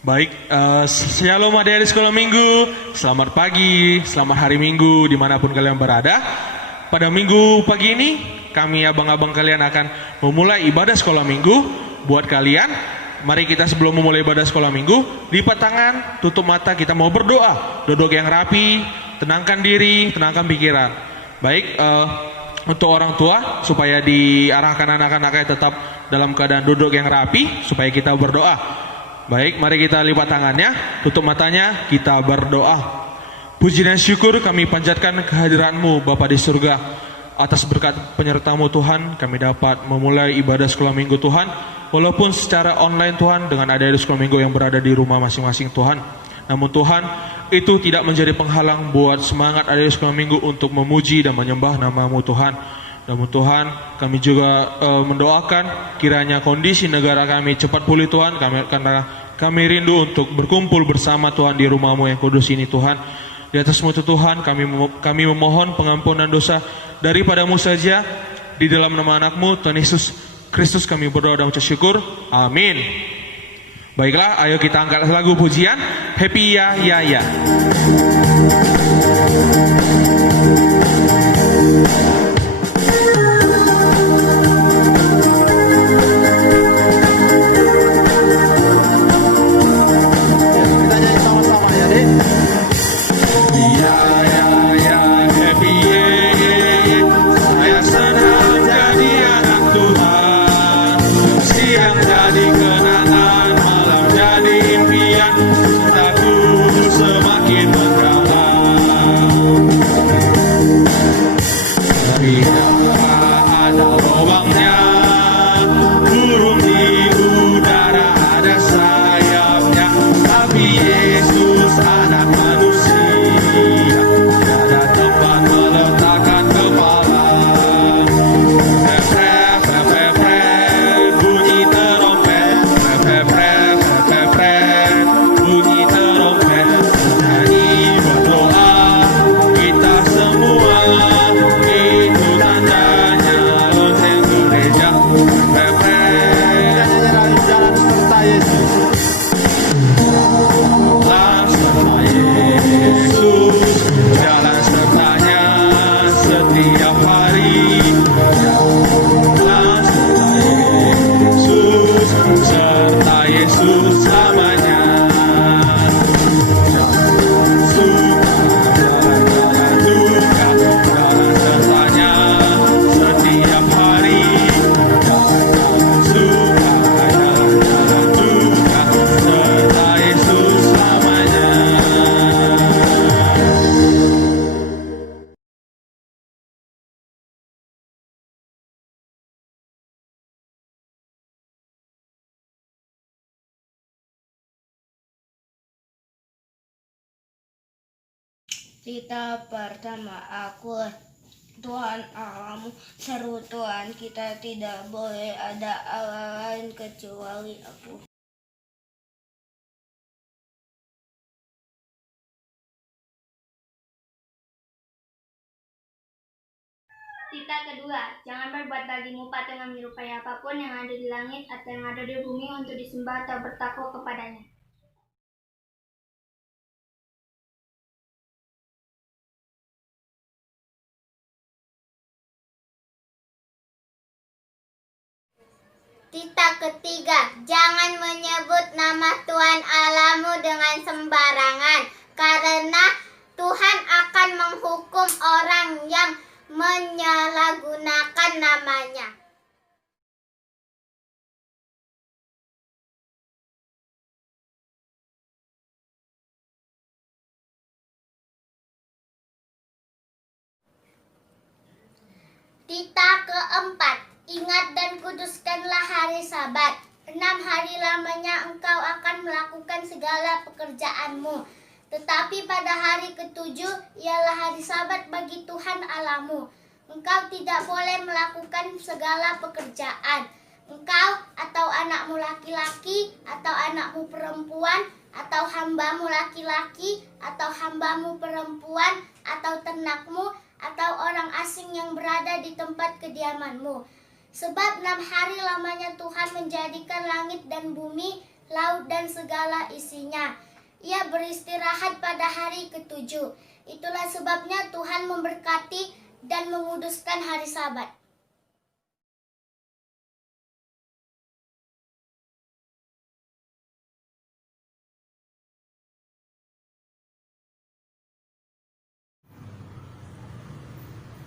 Baik, shalom adik-adik sekolah minggu. Selamat pagi, selamat hari minggu dimanapun kalian berada. Pada minggu pagi ini, kami abang-abang kalian akan memulai ibadah sekolah minggu. Buat kalian, mari kita sebelum memulai ibadah sekolah minggu, lipat tangan, tutup mata, kita mau berdoa. Duduk yang rapi, tenangkan diri, tenangkan pikiran. Baik, untuk orang tua, supaya diarahkan anak-anaknya tetap dalam keadaan duduk yang rapi, supaya kita berdoa. Baik, mari kita lipat tangannya, tutup matanya, kita berdoa. Puji dan syukur kami panjatkan kehadiran-Mu Bapa di surga. Atas berkat penyerta-Mu Tuhan, kami dapat memulai ibadah sekolah minggu Tuhan. Walaupun secara online Tuhan, dengan adik-adik sekolah minggu yang berada di rumah masing-masing Tuhan. Namun Tuhan, itu tidak menjadi penghalang buat semangat adik-adik sekolah minggu untuk memuji dan menyembah nama-Mu Tuhan. Namun Tuhan, kami juga mendoakan kiranya kondisi negara kami cepat pulih Tuhan, karena kami rindu untuk berkumpul bersama Tuhan di rumah-Mu yang kudus ini Tuhan. Di atas semua itu Tuhan, kami memohon pengampunan dosa daripada-Mu saja. Di dalam nama anak-Mu Tuhan Yesus Kristus kami berdoa dan ucap syukur. Amin. Baiklah, ayo kita angkat lagu pujian Happy Ya Ya Ya. Cerita pertama, aku Tuhan Allahmu, seru Tuhan kita, tidak boleh ada Allah lain kecuali aku. Cerita kedua, jangan berbuat bagimu patung yang menyerupai apapun yang ada di langit atau yang ada di bumi untuk disembah atau bertakwa kepadanya. Cerita ketiga, jangan menyebut nama Tuhan Allahmu dengan sembarangan, karena Tuhan akan menghukum orang yang menyalahgunakan namanya. Cerita keempat, ingat dan kuduskanlah hari Sabat. 6 hari lamanya engkau akan melakukan segala pekerjaanmu. Tetapi pada hari ketujuh ialah hari Sabat bagi Tuhan Allahmu. Engkau tidak boleh melakukan segala pekerjaan. Engkau atau anakmu laki-laki atau anakmu perempuan atau hambamu laki-laki atau hambamu perempuan atau ternakmu atau orang asing yang berada di tempat kediamanmu. Sebab 6 hari lamanya Tuhan menjadikan langit dan bumi, laut dan segala isinya. Ia beristirahat pada hari ketujuh. Itulah sebabnya Tuhan memberkati dan menguduskan hari Sabat.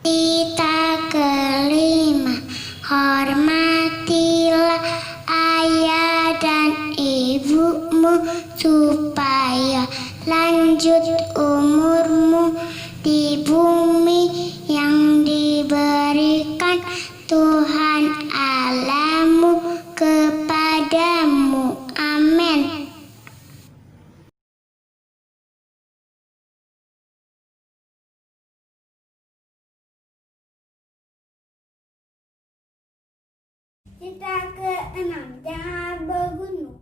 Kita kelima, hormatilah ayah dan ibumu supaya lanjut umurmu di bumi yang diberikan Tuhan Allahmu kepadamu. Amin. Kita keenam, jangan bergunung.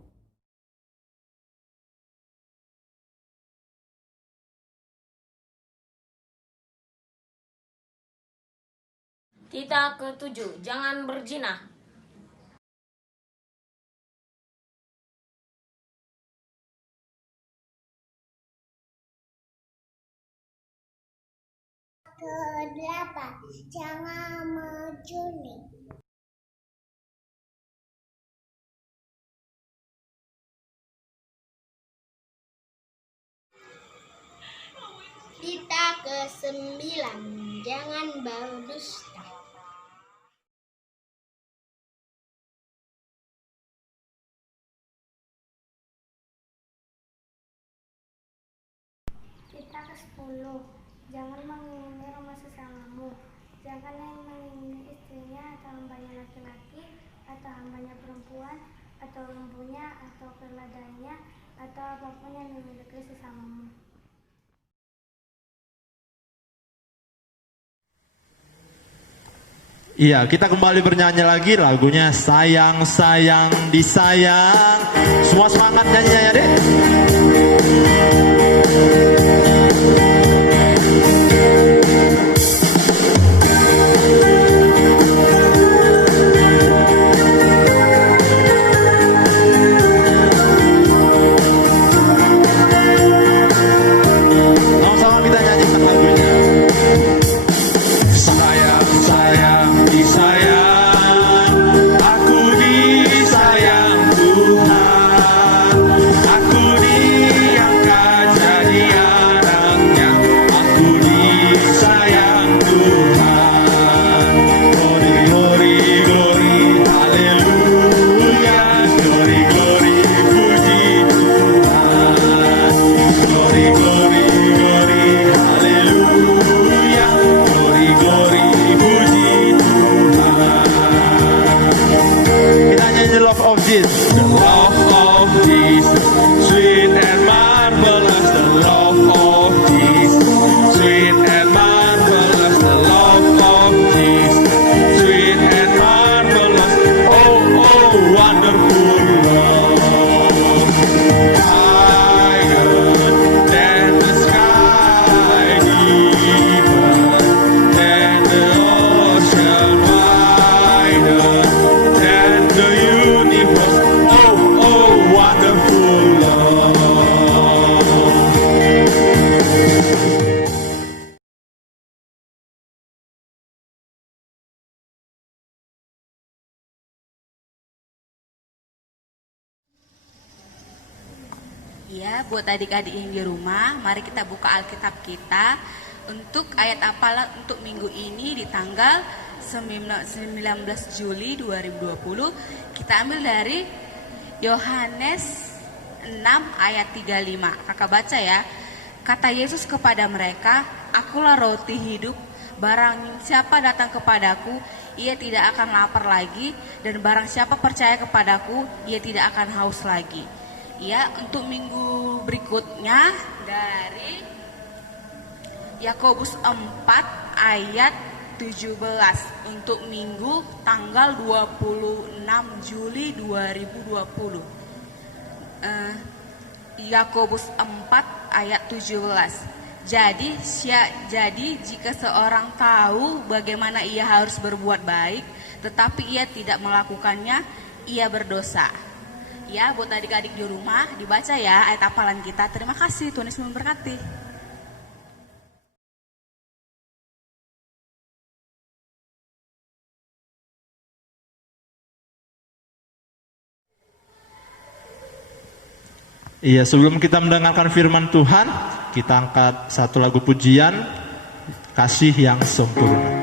Kita ketujuh, jangan berzina. Kedelapan, jangan mencuri. Kita kesembilan, jangan berdusta. Kita ke-10, jangan mengingini rumah sesamamu. Jangan mengingini istrinya atau hambanya laki-laki, atau hambanya perempuan, atau lembunya, atau keledainya, atau apapun yang dimiliki sesamamu. Iya, kita kembali bernyanyi lagi lagunya Sayang Sayang Disayang. Semua semangat nyanyinya ya, Dek. Sama-sama kita nyanyikan lagunya. Sayang, sayang, disayang, aku disayang Tuhan, aku diangkat jadi anaknya, aku disayang Tuhan. Glory, glory, glory, haleluya, glory, glory, puji Tuhan. Glory, glory, glory, haleluya, glory, glory, puji Tuhan. Kita nyanyi The Love of Jesus. The love of Jesus, sweet and marvelous. The love of Jesus, sweet and marvelous. The love of Jesus, sweet and marvelous. Oh, oh, wonderful love. Higher than the sky, deeper than the ocean, wider than the universe. Oh, oh, wonderful love. Ya, buat adik-adik yang di rumah, mari kita buka Alkitab kita untuk ayat apalah untuk minggu ini di tanggal 19 Juli 2020. Kita ambil dari Yohanes 6 ayat 35. Kakak baca ya. Kata Yesus kepada mereka, "Akulah roti hidup. Barang siapa datang kepadaku, ia tidak akan lapar lagi, dan barang siapa percaya kepadaku, ia tidak akan haus lagi." Ya, untuk minggu berikutnya dari Yakobus 4 ayat 17 untuk minggu tanggal 26 Juli 2020. Yakobus 4 ayat 17. Jadi jika seorang tahu bagaimana ia harus berbuat baik, tetapi ia tidak melakukannya, ia berdosa. Ya, buat adik-adik di rumah, dibaca ya ayat hafalan kita. Terima kasih, Tuhan Yesus memberkati. Iya, sebelum kita mendengarkan firman Tuhan, kita angkat satu lagu pujian, Kasih yang Sempurna.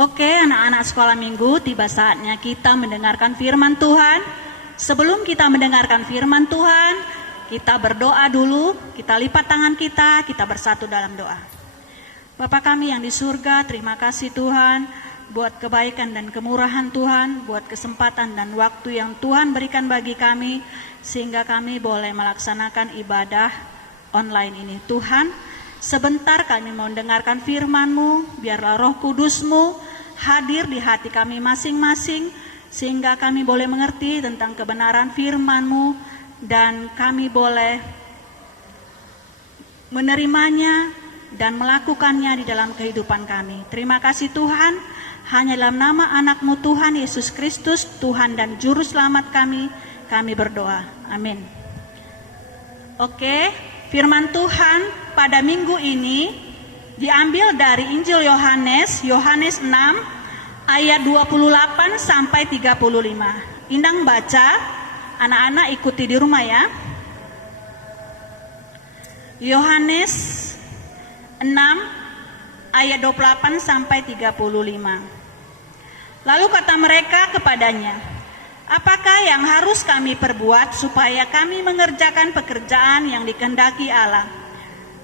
Oke, anak-anak sekolah minggu, tiba saatnya kita mendengarkan firman Tuhan. Sebelum kita mendengarkan firman Tuhan, kita berdoa dulu, kita lipat tangan kita bersatu dalam doa. Bapa kami yang di surga, terima kasih Tuhan, buat kebaikan dan kemurahan Tuhan, buat kesempatan dan waktu yang Tuhan berikan bagi kami, sehingga kami boleh melaksanakan ibadah online ini. Tuhan, sebentar kami mau mendengarkan firman-Mu, biarlah Roh Kudus-Mu hadir di hati kami masing-masing, sehingga kami boleh mengerti tentang kebenaran firman-Mu, dan kami boleh menerimanya dan melakukannya di dalam kehidupan kami. Terima kasih Tuhan, hanya dalam nama anak-Mu Tuhan Yesus Kristus, Tuhan dan Juru Selamat kami berdoa. Amin. Oke, firman Tuhan pada minggu ini diambil dari Injil Yohanes 6 ayat 28 sampai 35. Indang baca, anak-anak ikuti di rumah ya. Yohanes 6 ayat 28 sampai 35. Lalu kata mereka kepadanya, apakah apakah yang harus kami perbuat supaya kami mengerjakan pekerjaan yang dikehendaki Allah?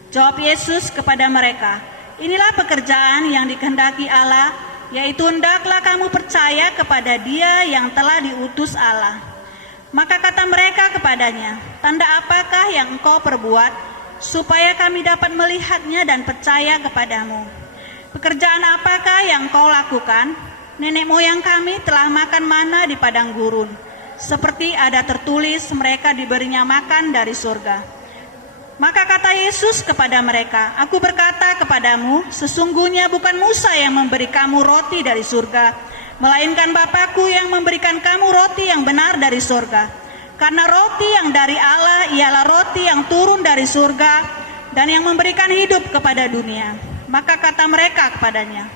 Jawab Yesus kepada mereka, inilah pekerjaan yang dikehendaki Allah, yaitu hendaklah kamu percaya kepada Dia yang telah diutus Allah. Maka kata mereka kepadanya, tanda apakah yang engkau perbuat, supaya kami dapat melihatnya dan percaya kepadamu? Pekerjaan apakah yang engkau lakukan? Nenek moyang kami telah makan mana di padang gurun, seperti ada tertulis mereka diberinya makan dari surga. Maka kata Yesus kepada mereka, aku berkata kepadamu, sesungguhnya bukan Musa yang memberi kamu roti dari surga, melainkan Bapa-Ku yang memberikan kamu roti yang benar dari surga. Karena roti yang dari Allah ialah roti yang turun dari surga dan yang memberikan hidup kepada dunia. Maka kata mereka kepadanya,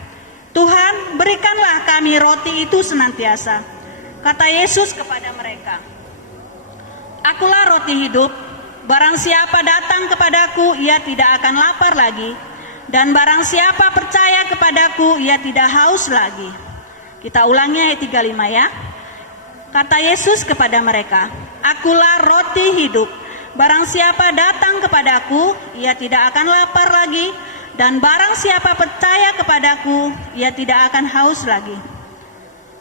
Tuhan, berikanlah kami roti itu senantiasa. Kata Yesus kepada mereka, akulah roti hidup, barang siapa datang kepadaku, ia tidak akan lapar lagi, dan barang siapa percaya kepadaku, ia tidak haus lagi. Kita ulangi ayat 35 ya. Kata Yesus kepada mereka, akulah roti hidup, barang siapa datang kepadaku, ia tidak akan lapar lagi, dan barang siapa percaya kepadaku, ia tidak akan haus lagi.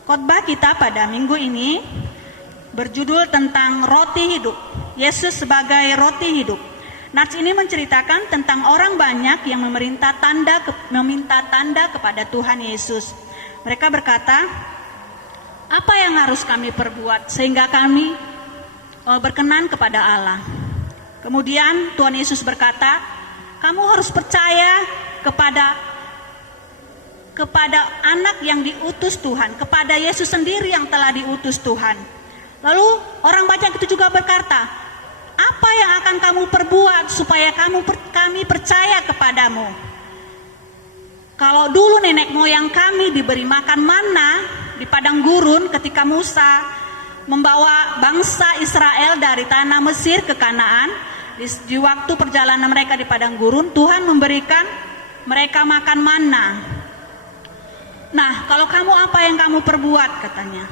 Khotbah kita pada minggu ini berjudul tentang roti hidup. Yesus sebagai roti hidup. Nats ini menceritakan tentang orang banyak yang meminta tanda kepada Tuhan Yesus. Mereka berkata, apa yang harus kami perbuat sehingga kami berkenan kepada Allah? Kemudian Tuhan Yesus berkata, kamu harus percaya kepada anak yang diutus Tuhan, kepada Yesus sendiri yang telah diutus Tuhan. Lalu orang banyak itu juga berkata, apa yang akan kamu perbuat supaya kami percaya kepadamu? Kalau dulu nenek moyang kami diberi makan mana di padang gurun ketika Musa membawa bangsa Israel dari tanah Mesir ke Kanaan, di waktu perjalanan mereka di padang gurun, Tuhan memberikan mereka makan mana. Nah, kalau kamu apa yang kamu perbuat, katanya.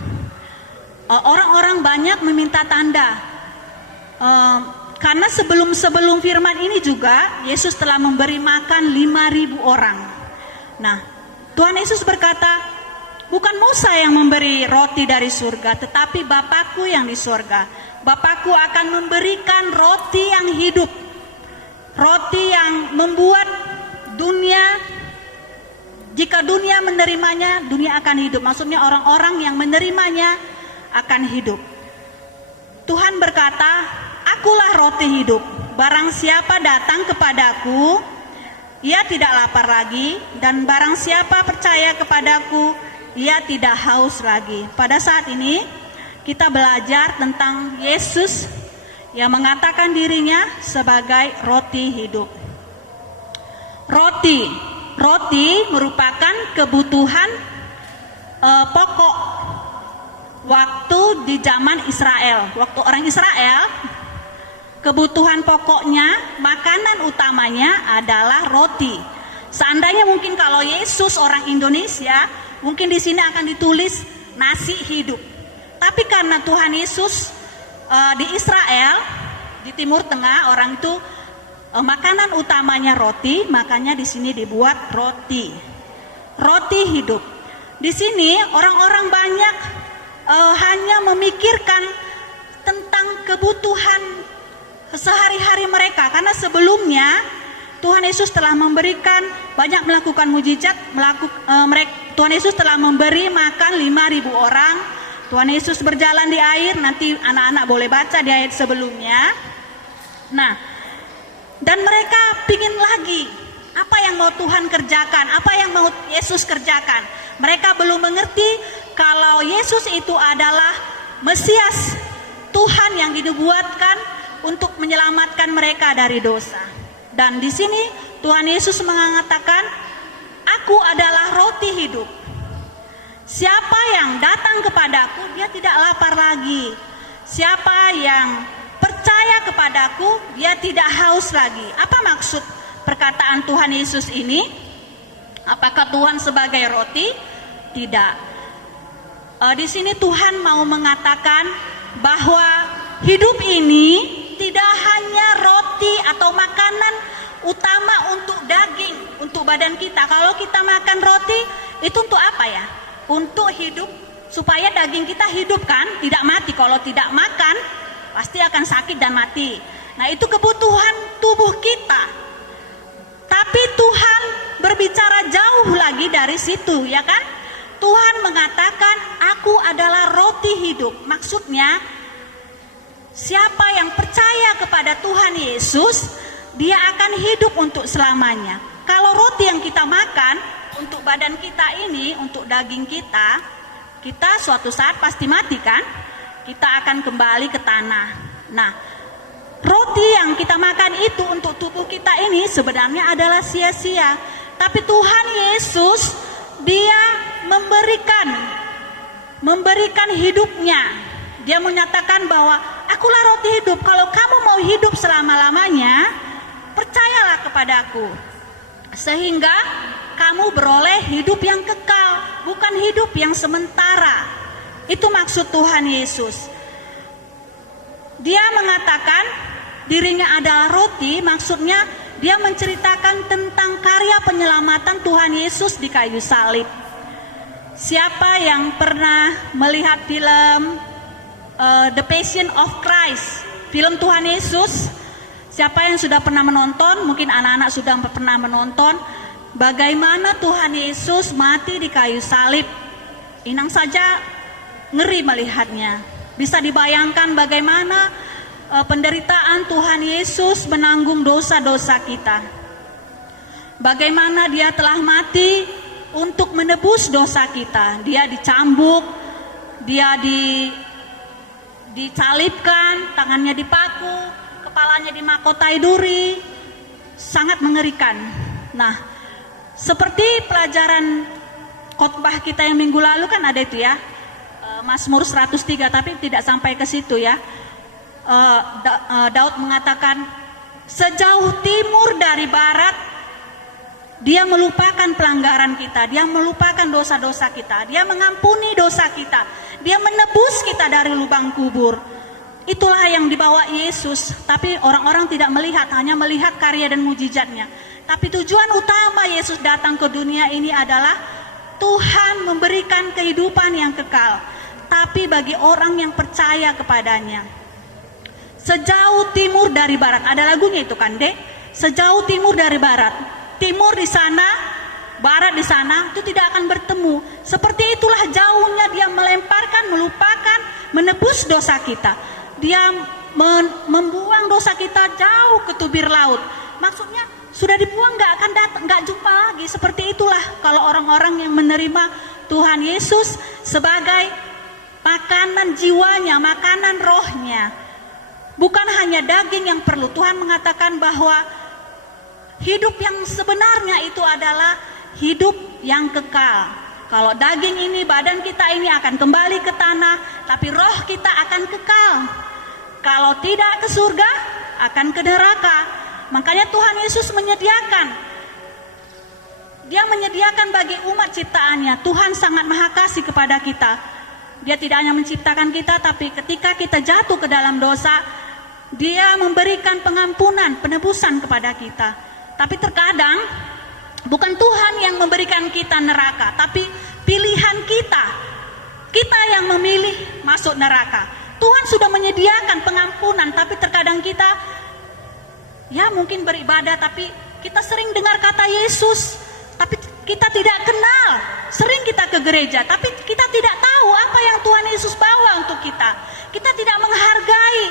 Orang-orang banyak meminta tanda. Karena sebelum firman ini juga, Yesus telah memberi makan 5.000 orang. Nah, Tuhan Yesus berkata, bukan Musa yang memberi roti dari surga, tetapi Bapa-Ku yang di surga. Bapa-Ku akan memberikan roti yang hidup, roti yang membuat dunia, jika dunia menerimanya, dunia akan hidup. Maksudnya orang-orang yang menerimanya akan hidup. Tuhan berkata, akulah roti hidup, barang siapa datang kepadaku, ia tidak lapar lagi, dan barang siapa percaya kepadaku, ia tidak haus lagi. Pada saat ini, kita belajar tentang Yesus yang mengatakan dirinya sebagai roti hidup. Roti merupakan kebutuhan pokok waktu di zaman Israel. Waktu orang Israel, kebutuhan pokoknya, makanan utamanya adalah roti. Seandainya mungkin kalau Yesus orang Indonesia, mungkin di sini akan ditulis nasi hidup. Tapi karena Tuhan Yesus di Israel, di Timur Tengah, orang itu makanan utamanya roti, makanya di sini dibuat roti hidup. Di sini orang-orang banyak hanya memikirkan tentang kebutuhan sehari-hari mereka, karena sebelumnya Tuhan Yesus telah memberikan banyak melakukan mujizat. Tuhan Yesus telah memberi makan 5.000 orang. Tuhan Yesus berjalan di air, nanti anak-anak boleh baca di ayat sebelumnya. Nah, dan mereka pingin lagi, apa yang mau Tuhan kerjakan, apa yang mau Yesus kerjakan. Mereka belum mengerti kalau Yesus itu adalah Mesias, Tuhan yang dinubuatkan untuk menyelamatkan mereka dari dosa. Dan di sini Tuhan Yesus mengatakan, aku adalah roti hidup. Siapa yang datang kepadaku, dia tidak lapar lagi. Siapa yang percaya kepadaku, dia tidak haus lagi. Apa maksud perkataan Tuhan Yesus ini? Apakah Tuhan sebagai roti? Tidak. Di sini Tuhan mau mengatakan bahwa hidup ini tidak hanya roti atau makanan utama untuk daging, untuk badan kita. Kalau kita makan roti, itu untuk apa ya? Untuk hidup, supaya daging kita hidup kan, tidak mati. Kalau tidak makan, pasti akan sakit dan mati. Nah, itu kebutuhan tubuh kita. Tapi Tuhan berbicara jauh lagi dari situ, ya kan? Tuhan mengatakan, aku adalah roti hidup. Maksudnya, siapa yang percaya kepada Tuhan Yesus, dia akan hidup untuk selamanya. Kalau roti yang kita makan untuk badan kita ini, untuk daging kita, kita suatu saat pasti mati kan? Kita akan kembali ke tanah. Nah, roti yang kita makan itu untuk tubuh kita ini sebenarnya adalah sia-sia. Tapi Tuhan Yesus, dia memberikan hidupnya. Dia menyatakan bahwa akulah roti hidup. Kalau kamu mau hidup selama-lamanya, percayalah kepadaku. Sehingga kamu beroleh hidup yang kekal, bukan hidup yang sementara. Itu maksud Tuhan Yesus. Dia mengatakan dirinya adalah roti, maksudnya dia menceritakan tentang karya penyelamatan Tuhan Yesus di kayu salib. Siapa yang pernah melihat film The Passion of Christ, film Tuhan Yesus? Siapa yang sudah pernah menonton? Mungkin anak-anak sudah pernah menonton bagaimana Tuhan Yesus mati di kayu salib. Inang saja ngeri melihatnya. Bisa dibayangkan bagaimana penderitaan Tuhan Yesus menanggung dosa-dosa kita. Bagaimana dia telah mati untuk menebus dosa kita. Dia dicambuk, dia dicalibkan, tangannya dipaku, kepalanya dimahkotai duri. Sangat mengerikan. Nah, seperti pelajaran khotbah kita yang minggu lalu kan ada itu ya, Mazmur 103, tapi tidak sampai ke situ ya. Daud mengatakan, sejauh timur dari barat, dia melupakan pelanggaran kita, dia melupakan dosa-dosa kita, dia mengampuni dosa kita, dia menebus kita dari lubang kubur. Itulah yang dibawa Yesus, tapi orang-orang tidak melihat, hanya melihat karya dan mujizatnya. Tapi tujuan utama Yesus datang ke dunia ini adalah Tuhan memberikan kehidupan yang kekal, tapi bagi orang yang percaya kepadanya. Sejauh timur dari barat, ada lagunya itu kan dek, sejauh timur dari barat, timur di sana, barat di sana, itu tidak akan bertemu. Seperti itulah jauhnya dia melemparkan, melupakan, menebus dosa kita. Dia membuang dosa kita jauh ke tubir laut. Maksudnya sudah dibuang, nggak akan datang, nggak jumpa lagi. Seperti itulah kalau orang-orang yang menerima Tuhan Yesus sebagai makanan jiwanya, makanan rohnya. Bukan hanya daging yang perlu. Tuhan mengatakan bahwa hidup yang sebenarnya itu adalah hidup yang kekal. Kalau daging ini, badan kita ini akan kembali ke tanah, tapi roh kita akan kekal. Kalau tidak ke surga, akan ke neraka. Makanya Tuhan Yesus menyediakan. Dia menyediakan bagi umat ciptaannya. Tuhan sangat maha kasih kepada kita. Dia tidak hanya menciptakan kita, tapi ketika kita jatuh ke dalam dosa, dia memberikan pengampunan, penebusan kepada kita. Tapi terkadang bukan Tuhan yang memberikan kita neraka, tapi pilihan kita. Kita yang memilih masuk neraka. Tuhan sudah menyediakan pengampunan, tapi terkadang kita ya mungkin beribadah, tapi kita sering dengar kata Yesus, tapi kita tidak kenal. Sering kita ke gereja, tapi kita tidak tahu apa yang Tuhan Yesus bawa untuk kita. Kita tidak menghargai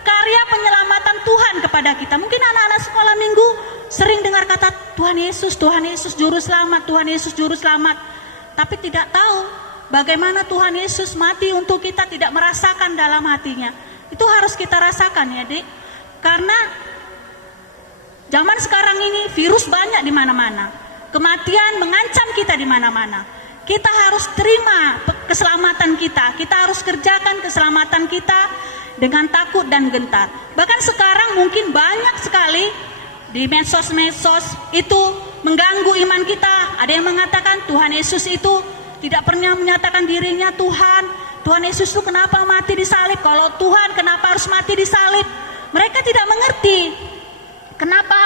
karya penyelamatan Tuhan kepada kita. Mungkin anak-anak sekolah minggu sering dengar kata Tuhan Yesus juru selamat, Tuhan Yesus juru selamat. Tapi tidak tahu bagaimana Tuhan Yesus mati untuk kita, tidak merasakan dalam hatinya. Itu harus kita rasakan ya Dik. Karena zaman sekarang ini virus banyak di mana-mana. Kematian mengancam kita di mana-mana. Kita harus terima keselamatan kita. Kita harus kerjakan keselamatan kita dengan takut dan gentar. Bahkan sekarang mungkin banyak sekali di medsos-medsos itu mengganggu iman kita. Ada yang mengatakan Tuhan Yesus itu tidak pernah menyatakan dirinya Tuhan. Tuhan Yesus itu kenapa mati di salib? Kalau Tuhan kenapa harus mati di salib? Mereka tidak mengerti. Kenapa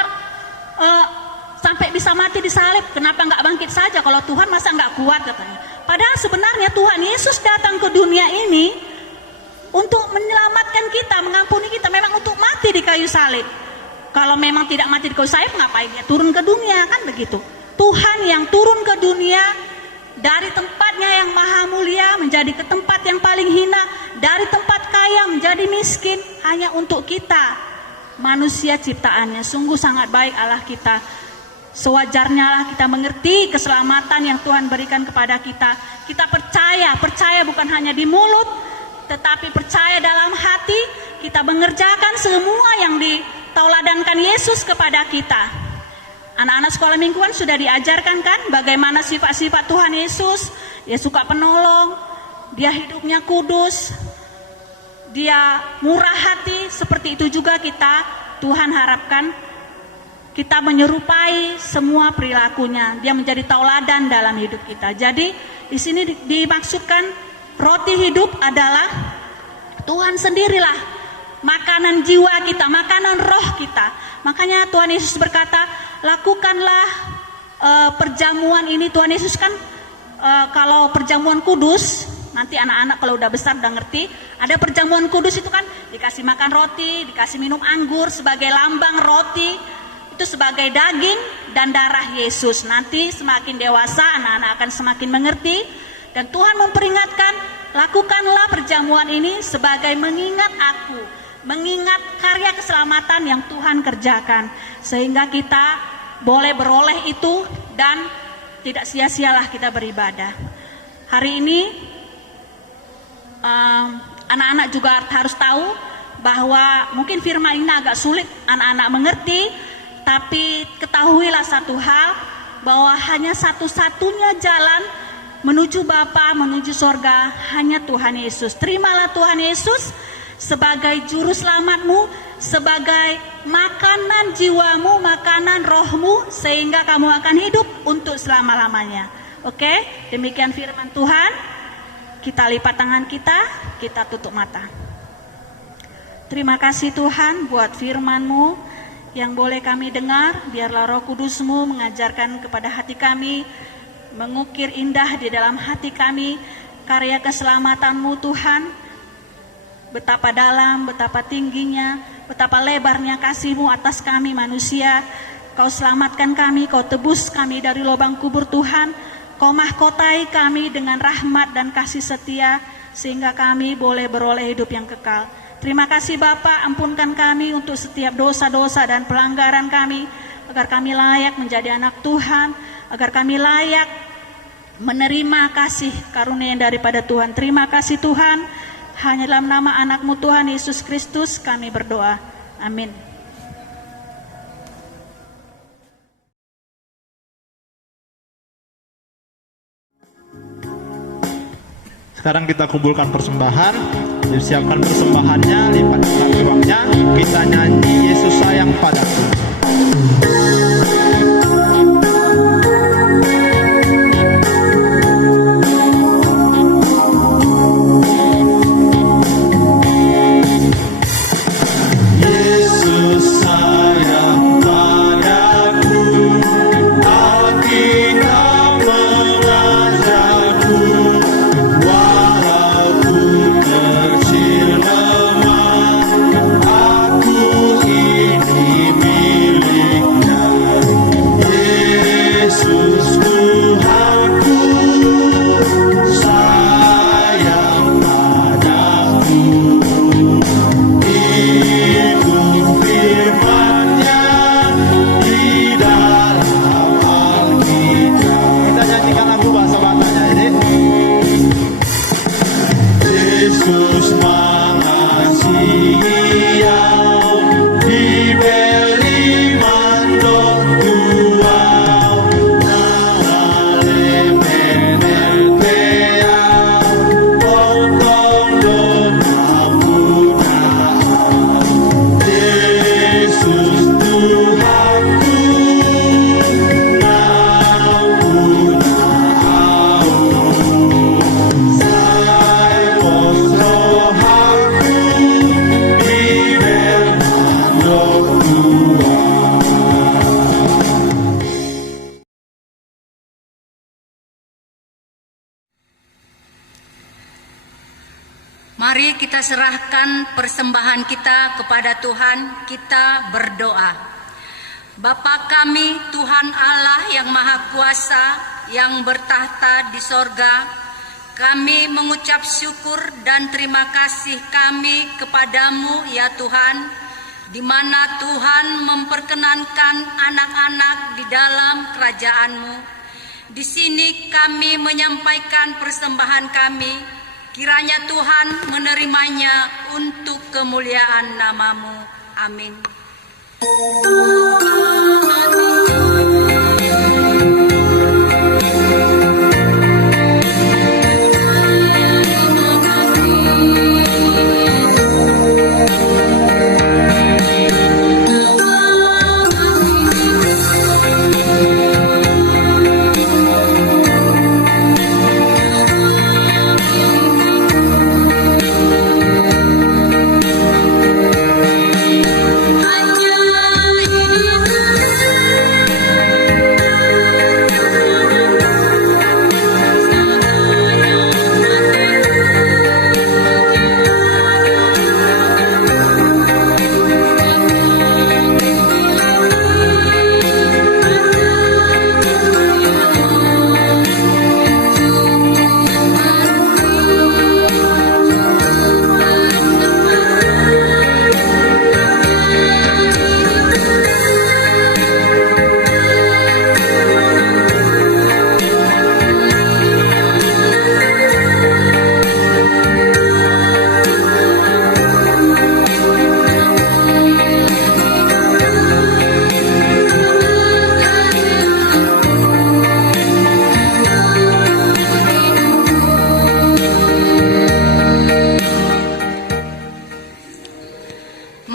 sampai bisa mati di salib? Kenapa nggak bangkit saja? Kalau Tuhan masa nggak kuat katanya. Padahal sebenarnya Tuhan Yesus datang ke dunia ini untuk menyelamatkan kita, mengampuni kita, memang untuk mati di kayu salib. Kalau memang tidak mati di kayu salib, ngapain dia turun ke dunia? Kan begitu. Tuhan yang turun ke dunia dari tempatnya yang maha mulia menjadi ke tempat yang paling hina, dari tempat kaya menjadi miskin, hanya untuk kita manusia ciptaannya. Sungguh sangat baik Allah kita. Sewajarnya lah kita mengerti keselamatan yang Tuhan berikan kepada kita. Kita percaya bukan hanya di mulut, tetapi percaya dalam hati. Kita mengerjakan semua yang ditauladankan Yesus kepada kita. Anak-anak sekolah mingguan sudah diajarkan kan bagaimana sifat-sifat Tuhan Yesus. Dia suka penolong, dia hidupnya kudus, dia murah hati. Seperti itu juga kita, Tuhan harapkan kita menyerupai semua perilakunya. Dia menjadi tauladan dalam hidup kita. Jadi di sini dimaksudkan roti hidup adalah Tuhan sendirilah, makanan jiwa kita, makanan roh kita. Makanya Tuhan Yesus berkata, lakukanlah perjamuan ini. Tuhan Yesus kan kalau perjamuan kudus, nanti anak-anak kalau udah besar udah ngerti, ada perjamuan kudus itu kan dikasih makan roti, dikasih minum anggur sebagai lambang roti, itu sebagai daging dan darah Yesus. Nanti semakin dewasa anak-anak akan semakin mengerti, dan Tuhan memperingatkan, lakukanlah perjamuan ini sebagai mengingat aku, mengingat karya keselamatan yang Tuhan kerjakan, sehingga kita boleh beroleh itu dan tidak sia-sialah kita beribadah. Hari ini anak-anak juga harus tahu bahwa mungkin firman ini agak sulit anak-anak mengerti, tapi ketahuilah satu hal, bahwa hanya satu-satunya jalan menuju Bapa, menuju sorga, hanya Tuhan Yesus. Terimalah Tuhan Yesus sebagai juru selamatmu, sebagai makanan jiwamu, makanan rohmu, sehingga kamu akan hidup untuk selama-lamanya. Oke, demikian firman Tuhan. Kita lipat tangan kita tutup mata. Terima kasih Tuhan buat firman-Mu yang boleh kami dengar. Biarlah Roh Kudus-Mu mengajarkan kepada hati kami, mengukir indah di dalam hati kami karya keselamatan-Mu Tuhan. Betapa dalam, betapa tingginya, betapa lebarnya kasih-Mu atas kami manusia. Kau selamatkan kami, Kau tebus kami dari lubang kubur Tuhan. Kau mahkotai kami dengan rahmat dan kasih setia, sehingga kami boleh beroleh hidup yang kekal. Terima kasih Bapa, ampunkan kami untuk setiap dosa-dosa dan pelanggaran kami, agar kami layak menjadi anak Tuhan, agar kami layak menerima kasih karunia yang daripada Tuhan. Terima kasih Tuhan. Hanya dalam nama anak-Mu Tuhan Yesus Kristus kami berdoa. Amin. Sekarang kita kumpulkan persembahan. Disiapkan persembahannya, lipat uangnya. Kita nyanyi Yesus sayang padaku. Aku ini miliknya. mari kita serahkan persembahan kita kepada Tuhan, kita berdoa. Bapa kami, Tuhan Allah yang Maha Kuasa, yang bertahta di sorga, kami mengucap syukur dan terima kasih kami kepadamu ya Tuhan, di mana Tuhan memperkenankan anak-anak di dalam kerajaan-Mu. Di sini kami menyampaikan persembahan kami, kiranya Tuhan menerimanya untuk kemuliaan nama-Mu. Amin.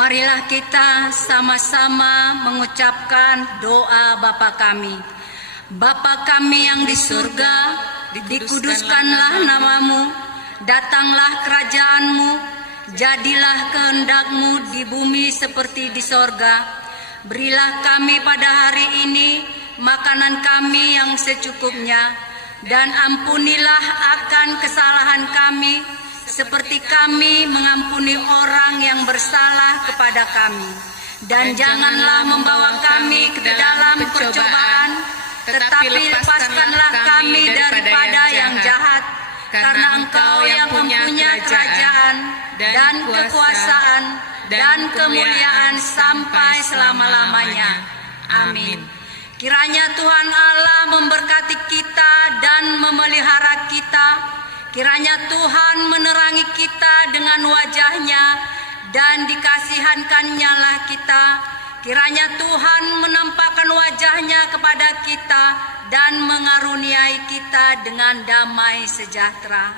Marilah kita sama-sama mengucapkan doa Bapa kami. Bapa kami yang di surga, dikuduskanlah namamu, datanglah kerajaan-Mu, jadilah kehendak-Mu di bumi seperti di sorga. Berilah kami pada hari ini makanan kami yang secukupnya, dan ampunilah akan kesalahan kami, seperti kami mengampuni orang yang bersalah kepada kami. Dan janganlah membawa kami ke dalam percobaan, tetapi lepaskanlah kami daripada yang jahat. Karena Engkau yang mempunyai kerajaan dan kekuasaan dan kemuliaan sampai selama-lamanya. Amin. Kiranya Tuhan Allah memberkati kita dan memelihara kita. Kiranya Tuhan menerangi kita dengan wajah-Nya dan dikasihankan-Nya lah kita. Kiranya Tuhan menampakkan wajah-Nya kepada kita dan mengaruniai kita dengan damai sejahtera.